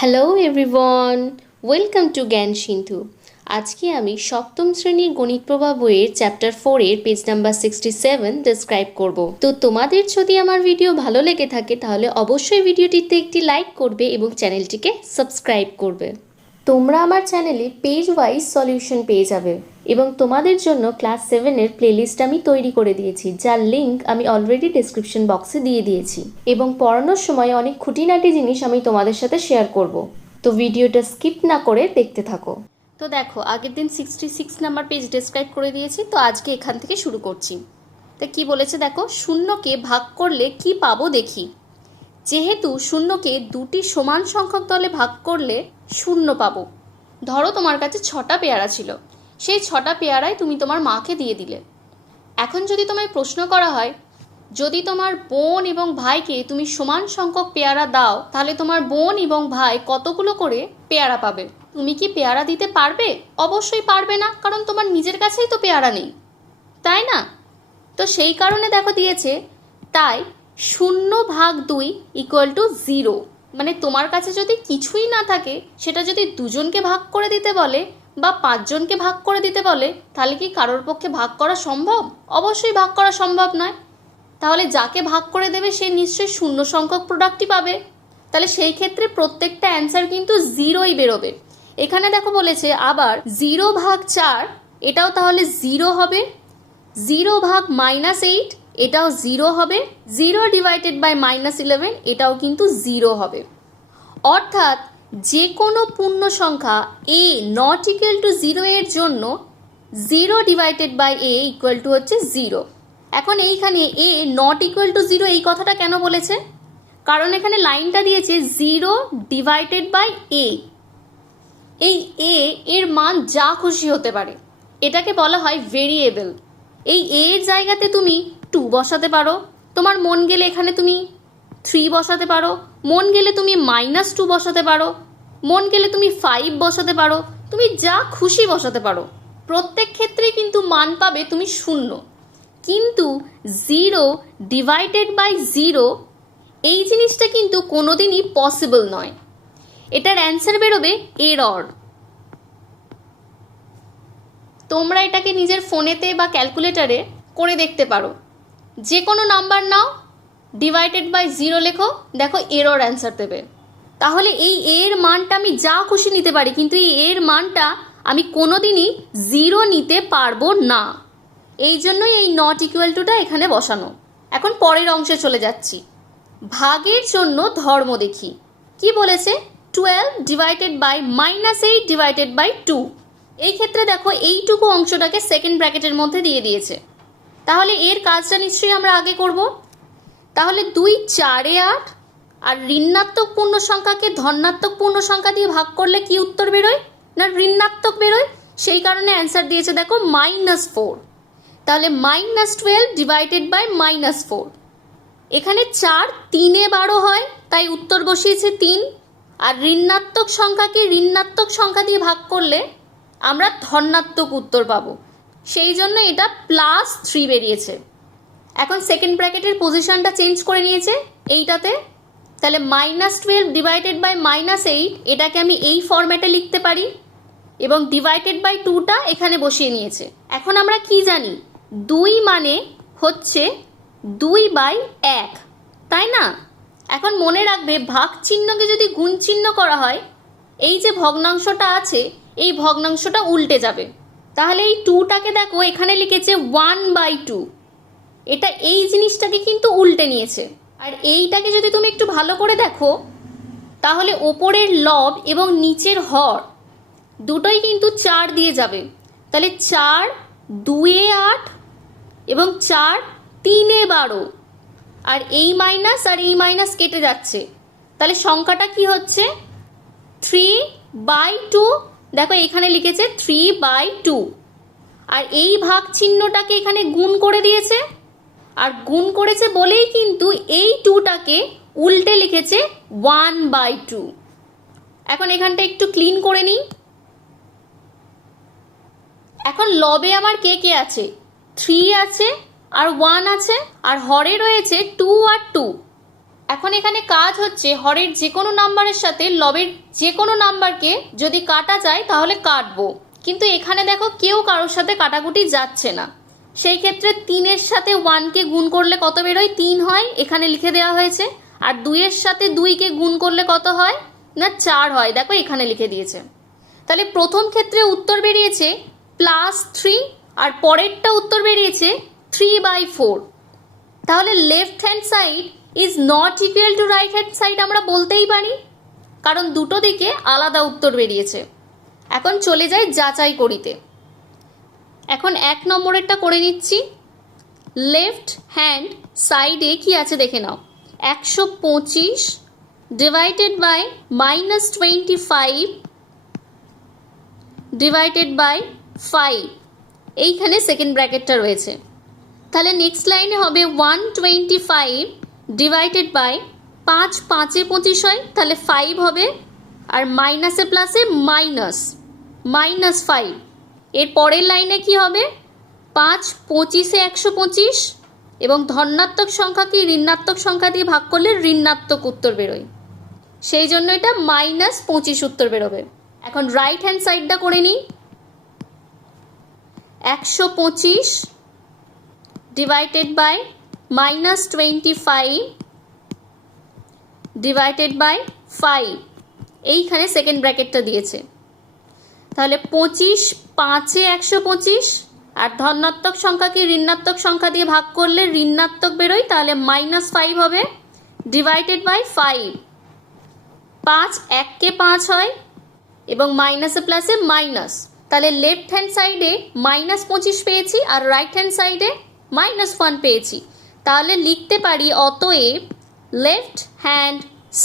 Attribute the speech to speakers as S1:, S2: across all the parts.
S1: Hello everyone welcome to জ্ঞান সিন্ধু আজকে আমি সপ্তম শ্রেণির গণিত প্রভা বইয়ের চ্যাপ্টার ফোরের page number sixty seven describe করব। তো তোমাদের যদি আমার ভিডিও ভালো লেগে থাকে, তাহলে অবশ্যই ভিডিওটিতে একটি লাইক করবে এবং চ্যানেলটিকে সাবস্ক্রাইব করবে। তোমরা আমার চ্যানেলে পেজ ওয়াইজ সলিউশন পেয়ে যাবে। এবং তোমাদের জন্য ক্লাস সেভেনের প্লেলিস্ট আমি তৈরি করে দিয়েছি, যার লিঙ্ক আমি অলরেডি ডেসক্রিপশন বক্সে দিয়ে দিয়েছি। এবং পড়ানোর সময় অনেক খুঁটিনাটি জিনিস আমি তোমাদের সাথে শেয়ার করব। তো ভিডিওটা স্কিপ না করে দেখতে থাকো। তো দেখো, আগের দিন sixty six number page describe করে দিয়েছি, তো আজকে এখান থেকে শুরু করছি। তা কি বলেছে দেখো, শূন্যকে ভাগ করলে কি পাবো দেখি। যেহেতু শূন্যকে দুটি সমান সংখ্যক দলে ভাগ করলে শূন্য পাবো। ধরো তোমার কাছে ছটা পেয়ারা ছিল। সেই ছটা পেয়ারাই তুমি তোমার মাকে দিয়ে দিলে। এখন যদি তোমায় প্রশ্ন করা হয়, যদি তোমার বোন এবং ভাইকে তুমি সমান সংখ্যক পেয়ারা দাও, তাহলে তোমার বোন এবং ভাই কতগুলো করে পেয়ারা পাবে? তুমি কি পেয়ারা দিতে পারবে? অবশ্যই পারবে না, কারণ তোমার নিজের কাছেই তো পেয়ারা নেই। তাই না? তো সেই কারণে দেখো দিয়েছে, তাই শূন্য ভাগ দুই ইকুয়াল টু জিরো মানে তোমার কাছে যদি কিছুই না থাকে, সেটা যদি দুজনকে ভাগ করে দিতে বলে বা পাঁচজনকে ভাগ করে দিতে বলে, তাহলে কি কারোর পক্ষে ভাগ করা সম্ভব? অবশ্যই ভাগ করা সম্ভব নয়। তাহলে যাকে ভাগ করে দেবে, সে নিশ্চয়ই শূন্য সংখ্যক প্রোডাক্টই পাবে। তাহলে সেই ক্ষেত্রে প্রত্যেকটা অ্যান্সার কিন্তু জিরোই বেরোবে। এখানে দেখো বলেছে, আবার জিরো ভাগ চার, এটাও তাহলে জিরো হবে। জিরো ভাগ মাইনাস এইট এটাও জিরো হবে। Zero divided by minus eleven এটাও কিন্তু জিরো হবে। অর্থাৎ যে কোনো পূর্ণ সংখ্যা A not equal to zero এর জন্য zero divided by A equal to হচ্ছে জিরো এখন এইখানে A not equal to zero এই কথাটা কেন বলেছে? কারণ এখানে লাইনটা দিয়েছে জিরো ডিভাইডেড বাই এ এই এ এর মান যা খুশি হতে পারে। এটাকে বলা হয় ভেরিয়েবল এই এর জায়গাতে তুমি টু বসাতে পারো। তোমার মন গেলে এখানে তুমি থ্রি বসাতে পারো। মন গেলে তুমি মাইনাস টু বসাতে পারো। মন গেলে তুমি ফাইভ বসাতে পারো। তুমি যা খুশি বসাতে পারো। প্রত্যেক ক্ষেত্রেই কিন্তু মান পাবে তুমি শূন্য। কিন্তু জিরো ডিভাইডেড বাই জিরো এই জিনিসটা কিন্তু কোনোদিনই পসিবল নয়। এটার অ্যান্সার বেরোবে এরর তোমরা এটাকে নিজের ফোনেতে বা ক্যালকুলেটারে করে দেখতে পারো। যে কোনো নাম্বার নাও ডিভাইডেড বাই জিরো লেখো, দেখো এরর অ্যান্সার দেবে। তাহলে এই এর মানটা আমি যা খুশি নিতে পারি, কিন্তু এই এর মানটা আমি কোনোদিনই জিরো নিতে পারব না। এই জন্যই এই নট ইকুয়াল টুটা এখানে বসানো। এখন পরের অংশে চলে যাচ্ছি। ভাগের জন্য ধর্ম দেখি। কি বলেছে? Twelve divided by minus eight divided by two এই ক্ষেত্রে দেখো এইটুকু অংশটাকে সেকেন্ড ব্র্যাকেটের মধ্যে দিয়ে দিয়েছে। তাহলে এর কাজটা নিশ্চয়ই আমরা আগে করব। তাহলে দুই চারে আট আর ঋণাত্মক পূর্ণ সংখ্যাকে ধনাত্মক পূর্ণ সংখ্যা দিয়ে ভাগ করলে কি উত্তর বেরোয়? না, ঋণাত্মক বেরোয়? সেই কারণে অ্যান্সার দিয়েছে, দেখো মাইনাস ফোর তাহলে minus twelve divided by minus four এখানে চার তিনে বারো হয়, তাই উত্তর বসিয়েছে তিন। আর ঋণাত্মক সংখ্যাকে ঋণাত্মক সংখ্যা দিয়ে ভাগ করলে আমরা ধনাত্মক উত্তর পাবো। সেই জন্য এটা প্লাস থ্রি বেরিয়েছে। এখন সেকেন্ড ব্র্যাকেটের পজিশনটা চেঞ্জ করে নিয়েছে, এইটাতে। তাহলে minus twelve divided by minus eight এটাকে আমি এই ফরম্যাটে লিখতে পারি, এবং ডিভাইডেড বাই টুটা এখানে বসিয়ে নিয়েছে। এখন আমরা কি জানি? দুই মানে হচ্ছে দুই বাই এক, তাই না? এখন মনে রাখবে, ভাগ চিহ্নকে যদি গুণ চিহ্ন করা হয়, এই যে ভগ্নাংশটা আছে, এই ভগ্নাংশটা উল্টে যাবে। তাহলে এই টুটাকে দেখো, এখানে লিখেছে ওয়ান বাই টু এটা এই জিনিসটাকে কিন্তু উল্টে নিয়েছে। আর এইটাকে যদি তুমি একটু ভালো করে দেখো, তাহলে ওপরের লব এবং নিচের হর দুটোই কিন্তু চার দিয়ে যাবে। তাহলে চার দুয়ে আট এবং চার তিনে বারো। আর এই মাইনাস আর এই মাইনাস কেটে যাচ্ছে। তাহলে সংখ্যাটা কি হচ্ছে? থ্রি বাই টু, দেখো এখানে লিখেছে থ্রি বাই টু। আর এই ভাগ চিহ্নটাকে এখানে গুণ করে দিয়েছে। আর গুণ করেছে বলেই কিন্তু এই টুটাকে উল্টে লিখেছে ওয়ান বাই টু এখন এখানটা একটু ক্লিন করে নিই। এখন লবে আমার কে কে আছে? থ্রি আছে, আর ওয়ান আছে, আর হরে রয়েছে টু আর টু এখন এখানে কাজ হচ্ছে হরের যে কোনো নাম্বারের সাথে লবের যে কোনো নাম্বারকে যদি কাটা যায় তাহলে কাটবো। কিন্তু এখানে দেখো কেউ কারোর সাথে কাটাকুটি যাচ্ছে না। সেই ক্ষেত্রে তিনের সাথে ওয়ানকে গুণ করলে কত বেরোয়? তিন হয়, এখানে লিখে দেওয়া হয়েছে। আর দুইয়ের সাথে দুইকে গুণ করলে কত হয়? না, চার হয়। দেখো, এখানে লিখে দিয়েছে। তাহলে প্রথম ক্ষেত্রে উত্তর বেরিয়েছে প্লাস থ্রি, আর পরেরটা উত্তর বেরিয়েছে থ্রি বাই ফোর। তাহলে left hand side is not equal to right hand side আমরা বলতেই পারি। কারণ দুটো দিকে আলাদা উত্তর বেরিয়েছে। এখন চলে যাই যাচাই করিতে। এখন এক নম্বরেরটা করে নিচ্ছি। লেফট হ্যান্ড সাইডে কি আছে দেখে নাও। একশো পঁচিশ divided by minus twenty five divided by five এইখানে সেকেন্ড ব্র্যাকেটটা রয়েছে। তাহলে নেক্সট লাইনে হবে one twenty five divided by পাঁচ, পাঁচে পঁচিশ হয়, তাহলে ফাইভ হবে। আর মাইনাসে প্লাসে মাইনাস মাইনাস ফাইভ এর পরের লাইনে কি হবে? পাঁচ, পঁচিশে একশো পঁচিশ এবং ধনাত্মক সংখ্যাকে ঋণাত্মক সংখ্যা দিয়ে ভাগ করলে ঋণাত্মক উত্তর বেরোয়। সেই জন্য এটা মাইনাস পঁচিশ উত্তর বেরোবে। এখন রাইট হ্যান্ড সাইডটা করে নিই। একশো পঁচিশ divided by minus twenty five divided by five এইখানে সেকেন্ড ব্র্যাকেটটা দিয়েছে। তাহলে পঁচিশ পাঁচে একশো পঁচিশ, আর ধনাত্মক সংখ্যাকে ঋণাত্মক সংখ্যা দিয়ে ভাগ করলে ঋণাত্মক বেরোয়, তাহলে মাইনাস ফাইভ হবে ডিভাইডেড বাই ফাইভ পাঁচ এককে পাঁচ হয়, এবং মাইনাসে প্লাসে মাইনাস তাহলে লেফট হ্যান্ড সাইডে মাইনাস পঁচিশ পেয়েছি, আর রাইট হ্যান্ড সাইডে মাইনাস ওয়ান পেয়েছি। তাহলে লিখতে পারি অতএব left hand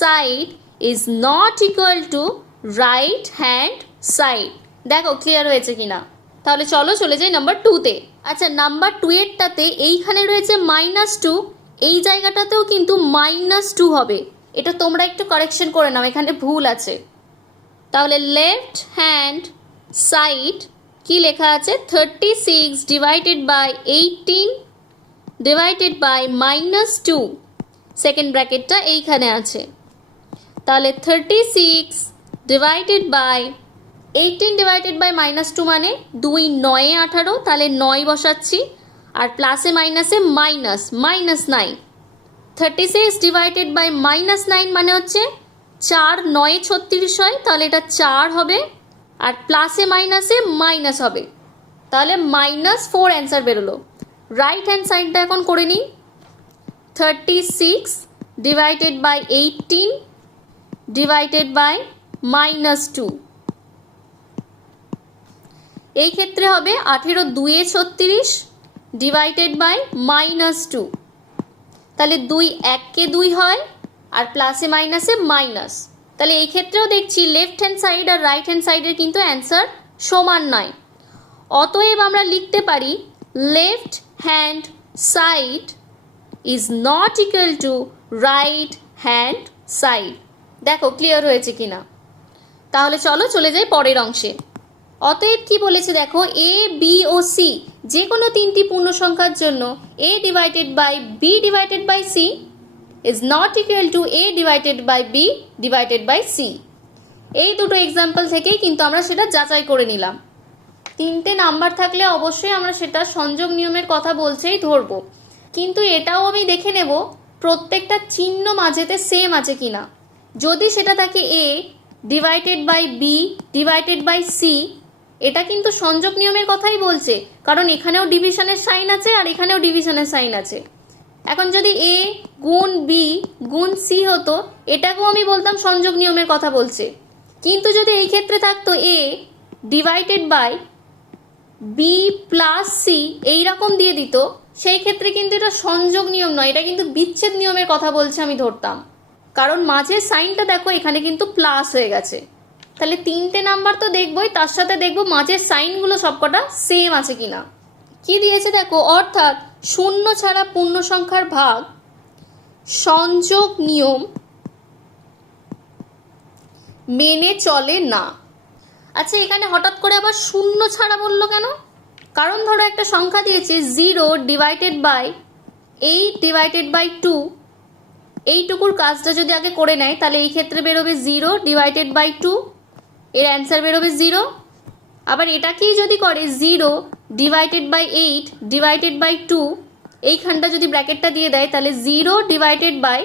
S1: side is not equal to right hand side দেখো ক্লিয়ার হয়েছে কিনা? তাহলে চলো চলে যাই নাম্বার টুতে আচ্ছা নাম্বার টু এরটাতে এইখানে রয়েছে মাইনাস টু এই জায়গাটাতেও কিন্তু মাইনাস টু হবে। এটা তোমরা একটু কারেকশন করে নাও, এখানে ভুল আছে। তাহলে লেফট হ্যান্ড সাইড কি লেখা আছে? Thirty six divided by eighteen divided by minus two second ব্র্যাকেটটা এইখানে আছে। তাহলে thirty six divided by eighteen divided by minus two মানে দুই নয়ে আঠারো, তাহলে নয় বসাচ্ছি। আর প্লাসে মাইনাসে minus minus nine thirty six divided by minus nine মানে হচ্ছে চার নয়ে ছত্রিশ হয়, তাহলে এটা চার হবে। আর প্লাসে মাইনাসে মাইনাস হবে। তাহলে মাইনাস ফোর অ্যান্সার বেরোলো। রাইট হ্যান্ড সাইডটা এখন করে নিই। Thirty six divided by eighteen divided by minus two. এই ক্ষেত্রে হবে আঠেরো দুয়ে ছত্রিশ ডিভাইডেড বাই মাইনাস টু। তাহলে দুই এককে দুই হয় আর প্লাসে মাইনাসে মাইনাস। তাহলে এই ক্ষেত্রেও দেখছি লেফট হ্যান্ড সাইড আর রাইট হ্যান্ড সাইডের কিন্তু অ্যান্সার সমান নয়। অতএব আমরা লিখতে পারি left hand side is not equal to right hand side দেখো ক্লিয়ার হয়েছে কিনা? তাহলে চলো চলে যাই পরের অংশে। অতএব কি বলেছে দেখো এ বি ও সি যে কোনো তিনটি পূর্ণ সংখ্যার জন্য A divided by B divided by C is not equal to A divided by B divided by C এই দুটো এক্সাম্পল থেকেই কিন্তু আমরা সেটা যাচাই করে নিলাম। তিনটে নাম্বার থাকলে অবশ্যই আমরা সেটা সংযোগ নিয়মের কথা বলছেই ধরবো। কিন্তু এটাও আমি দেখে নেব, প্রত্যেকটা চিহ্ন মাঝেতে সেম আছে কিনা। যদি সেটা থাকে A divided by B divided by C এটা কিন্তু সংযোগ নিয়মের কথাই বলছে। কারণ এখানেও ডিভিশনের সাইন আছে আর এখানেও ডিভিশনের সাইন আছে। এখন যদি এ গুণ বি গুণ সি হতো, এটাকেও আমি বলতাম সংযোগ নিয়মের কথা বলছে। কিন্তু যদি এই ক্ষেত্রে থাকতো A divided by B plus C এইরকম দিয়ে দিত, সেই ক্ষেত্রে কিন্তু এটা সংযোগ নিয়ম নয়, এটা কিন্তু বিচ্ছেদ নিয়মের কথা বলছে আমি ধরতাম। কারণ মাঝের সাইনটা দেখো, এখানে কিন্তু প্লাস হয়ে গেছে। তাহলে তিনটে নাম্বার তো দেখবোই, তার সাথে দেখব মাঝের সাইনগুলো সবকটা সেম আছে কিনা। কি দিয়েছে দেখো, অর্থাৎ শূন্য ছাড়া পূর্ণ সংখ্যার ভাগ, সংযোগ নিয়ম মেনে চলে না। আচ্ছা এখানে হঠাৎ করে আবার শূন্য ছাড়া বলল কেন? কারণ ধরো একটা সংখ্যা দিয়েছে zero divided by eight divided by two এইটুকুর কাজটা যদি আগে করে নেয়, তাহলে এই ক্ষেত্রে বেরোবে জিরো ডিভাইডেড বাই টু এর অ্যান্সার বেরোবে জিরো। আবার এটাকেই যদি করে zero divided by eight divided by two এইখানটা যদি ব্র্যাকেটটা দিয়ে দেয়, তাহলে জিরো ডিভাইডেড বাই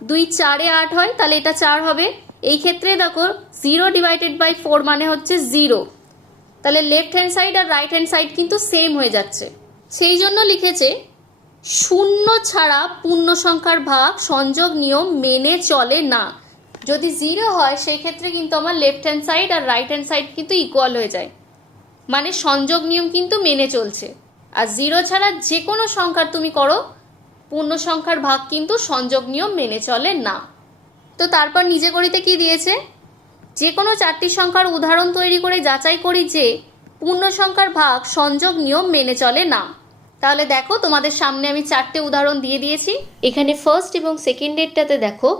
S1: দুই চারে আট হয়, তাহলে এটা চার হবে। এই ক্ষেত্রে দেখো, জিরো ডিভাইডেড বাই ফোর মানে হচ্ছে জিরো। তাহলে লেফট হ্যান্ড সাইড আর রাইট হ্যান্ড সাইড কিন্তু সেম হয়ে যাচ্ছে। সেই জন্য লিখেছে শূন্য ছাড়া পূর্ণ সংখ্যার ভাগ সংযোগ নিয়ম মেনে চলে না। যদি জিরো হয় সেই ক্ষেত্রে কিন্তু আমার লেফট হ্যান্ড সাইড আর রাইট হ্যান্ড সাইড কিন্তু ইকুয়াল হয়ে যায়। মানে সংযোগ নিয়ম কিন্তু মেনে চলছে। আর জিরো ছাড়া যে কোনো সংখ্যার তুমি করো পূর্ণ সংখ্যার ভাগ কিন্তু সংযোগ নিয়ম মেনে চলে না। তো তারপর নিজে করিতে কি দিয়েছে? যে কোনো চারটি সংখ্যার উদাহরণ তৈরি করে যাচাই করি যে পূর্ণ সংখ্যার ভাগ সংযোগ নিয়ম মেনে চলে না। তাহলে দেখো, তোমাদের সামনে আমি চারটে উদাহরণ দিয়ে দিয়েছি। এখানে ফার্স্ট এবং সেকেন্ড ডেটটাতে দেখো,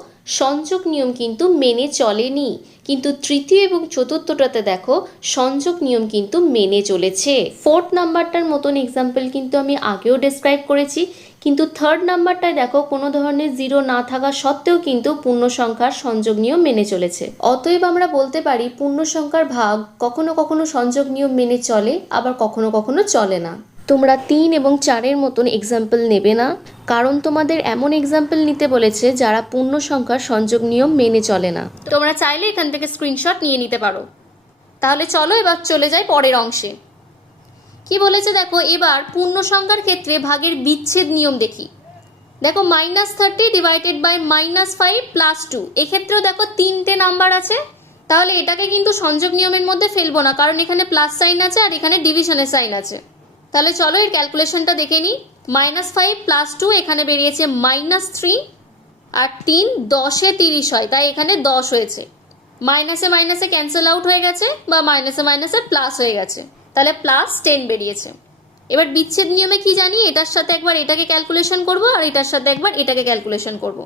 S1: সংযোগ নিয়ম কিন্তু মেনে চলেনি। কিন্তু তৃতীয় এবং চতুর্থটাতে দেখো, সংযোগ নিয়ম কিন্তু মেনে চলেছে। ফোর্থ নাম্বারটার মতন এক্সাম্পল কিন্তু আমি আগেও ডেসক্রাইব করেছি। কিন্তু থার্ড নাম্বারটায় দেখো, কোনো ধরনের জিরো না থাকা সত্ত্বেও কিন্তু পূর্ণ সংখ্যার সংযোগ নিয়ম মেনে চলেছে। অতএব আমরা বলতে পারি, পূর্ণ সংখ্যার ভাগ কখনো কখনো সংযোগ নিয়ম মেনে চলে, আবার কখনো কখনো চলে না। তোমরা তিন এবং চারের মতন এক্সাম্পল নেবে না। কারণ তোমাদের এমন এক্সাম্পল নিতে বলেছে যারা পূর্ণ সংখ্যার সংযোগ নিয়ম মেনে চলে না। তোমরা চাইলে এখান থেকে স্ক্রিনশট নিয়ে নিতে পারো। তাহলে চলো এবার চলে যাই পরের অংশে। কি বলেছে দেখো, এবার পূর্ণ সংখ্যার ক্ষেত্রে ভাগের বিচ্ছেদ নিয়ম দেখি। দেখো minus thirty divided by minus five plus two এক্ষেত্রেও দেখো তিনটে নাম্বার আছে। তাহলে এটাকে কিন্তু সংযোগ নিয়মের মধ্যে ফেলব না, কারণ এখানে প্লাস সাইন আছে আর এখানে ডিভিশনের সাইন আছে। তাহলে চলো এর ক্যালকুলেশনটা দেখে নিই। মাইনাস ফাইভ প্লাস টু এখানে বেরিয়েছে মাইনাস থ্রি আর তিন দশে তিরিশ হয়, তাই এখানে দশ হয়েছে। মাইনাসে মাইনাসে ক্যান্সেল আউট হয়ে গেছে বা মাইনাসে মাইনাসে প্লাস হয়ে গেছে। তাহলে প্লাস টেন বেরিয়েছে। এবার বিচ্ছেদ নিয়মে কি জানি? এটার সাথে একবার এটাকে ক্যালকুলেশন করব আর এটার সাথে একবার এটাকে ক্যালকুলেশন করব।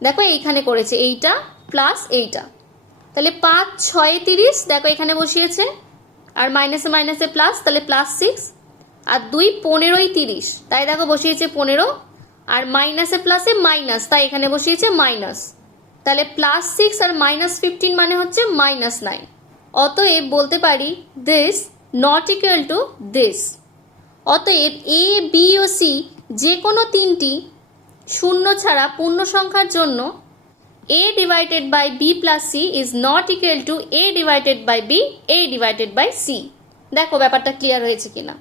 S1: দেখো এইখানে করেছে এইটা প্লাস এইটা। তাহলে পাঁচ, ছয়, তিরিশ, দেখো এখানে বসিয়েছে। আর মাইনাসে মাইনাসে প্লাস তাহলে প্লাস সিক্স আর দুই পনেরোই তিরিশ। তাই দেখো বসিয়েছে পনেরো, আর মাইনাসে প্লাসে মাইনাস তাই এখানে বসিয়েছে মাইনাস তাহলে প্লাস সিক্স আর মাইনাস ফিফটিন মানে হচ্ছে মাইনাস নাইন অতএব বলতে পারি this not equal to this অতএব এ বি ও সি যে কোনো তিনটি শূন্য ছাড়া পূর্ণ সংখ্যার জন্য A divided by B plus C is not equal to A divided by B A divided by C দেখো ব্যাপারটা ক্লিয়ার হয়েছে কিনা।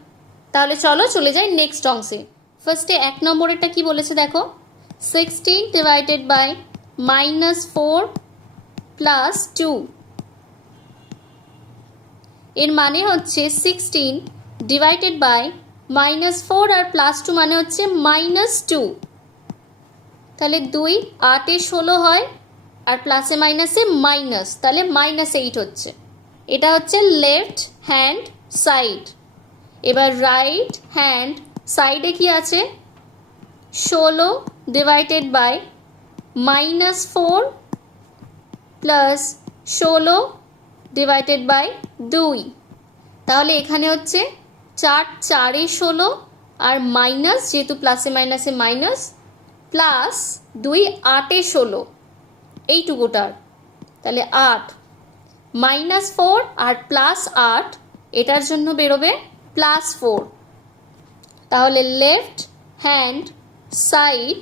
S1: তাহলে চলো চলে যাই নেক্সট অংশে। ফার্স্টে এক নম্বরেরটা কি বলেছে দেখো? Sixteen divided by minus four plus two এর মানে হচ্ছে sixteen divided by minus four R plus two মানে হচ্ছে মাইনাস টু তাহলে দুই আটে ষোলো হয় আর প্লাসে মাইনাসে মাইনাস তাহলে মাইনাস এইট হচ্ছে। এটা হচ্ছে লেফট হ্যান্ড সাইড এবার রাইট হ্যান্ড সাইডে কি আছে? ষোলো divided by minus four plus ষোলো ডিভাইডেড বাই দুই। তাহলে এখানে হচ্ছে চার, চারে ষোলো আর মাইনাস যেহেতু প্লাসে মাইনাসে মাইনাস প্লাস দুই, আটে ষোলো। এইটুকুটার। তাহলে আট। মাইনাস ফোর আর প্লাস আট, এটার জন্য বেরোবে প্লাস ফোর তাহলে left hand side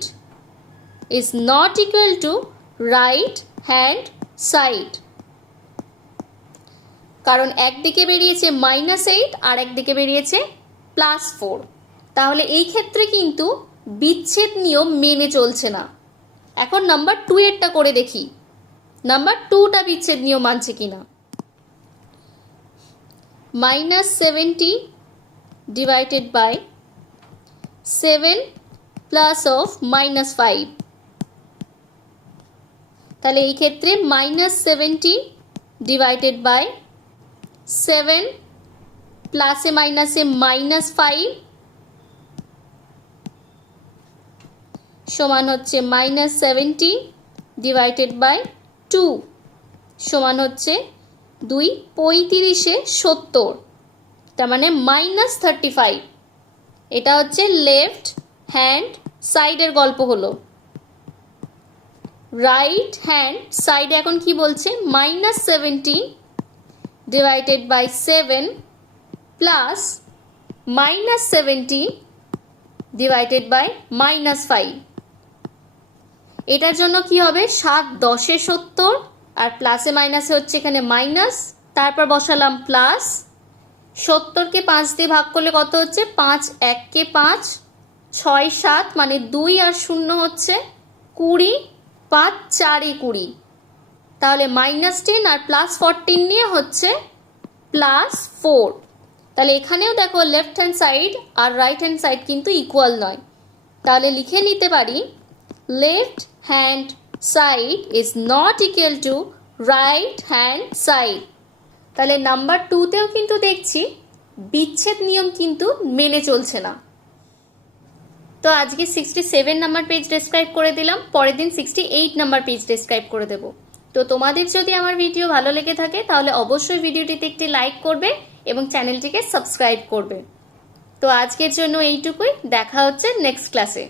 S1: is not equal to right hand side কারণ একদিকে বেরিয়েছে মাইনাস এইট আর একদিকে বেরিয়েছে প্লাস ফোর তাহলে এই ক্ষেত্রে কিন্তু বিচ্ছেদ নিয়ম মেনে চলছে না। এখন নাম্বার টু এরটা করে দেখি। নাম্বার টুটা বিচ্ছেদ নিয়ম মানছে কিনা? Minus seventy divided by seven plus of minus five তাহলে এই ক্ষেত্রে minus seventy divided by seven প্লাসে মাইনাসে মাইনাস ফাইভ সমান হচ্ছে minus seventy divided by two সমান হচ্ছে দুই পঁয়ত্রিশে সত্তর। তার মানে মাইনাস থার্টি ফাইভ এটা হচ্ছে লেফট হ্যান্ড সাইডের গল্প হলো। রাইট হ্যান্ড সাইডে এখন কি বলছে? Minus seventeen divided by seven plus minus seventeen divided by minus five এটার জন্য কি হবে? সাত দশে সত্তর আর প্লাসে মাইনাসে হচ্ছে এখানে মাইনাস তারপর বসালাম প্লাস সত্তরকে পাঁচ দিয়ে ভাগ করলে কত হচ্ছে? পাঁচ, এককে পাঁচ, ছয়, সাত মানে দুই আর শূন্য হচ্ছে কুড়ি, পাঁচ, চারে কুড়ি। তাহলে মাইনাস টেন আর প্লাস ফোরটিন নিয়ে হচ্ছে প্লাস ফোর তাহলে এখানেও দেখো লেফট হ্যান্ড সাইড আর রাইট হ্যান্ড সাইড কিন্তু ইকুয়াল নয়। তাহলে লিখে নিতে পারি left hand side is not equal to right hand side তাহলে নাম্বার টুতেও কিন্তু দেখছি, বিচ্ছেদ নিয়ম কিন্তু মেনে চলছে না। তো আজকে sixty seven number page describe করে দিলাম, পরের দিন sixty eight number page describe করে দেব। তো তোমাদের যদি আমার ভিডিও ভালো লেগে থাকে, তাহলে অবশ্যই ভিডিওটিতে একটি লাইক করবে এবং চ্যানেলটিকে সাবস্ক্রাইব করবে। তো আজকের জন্য এইটুকুই, দেখা হচ্ছে নেক্সট ক্লাসে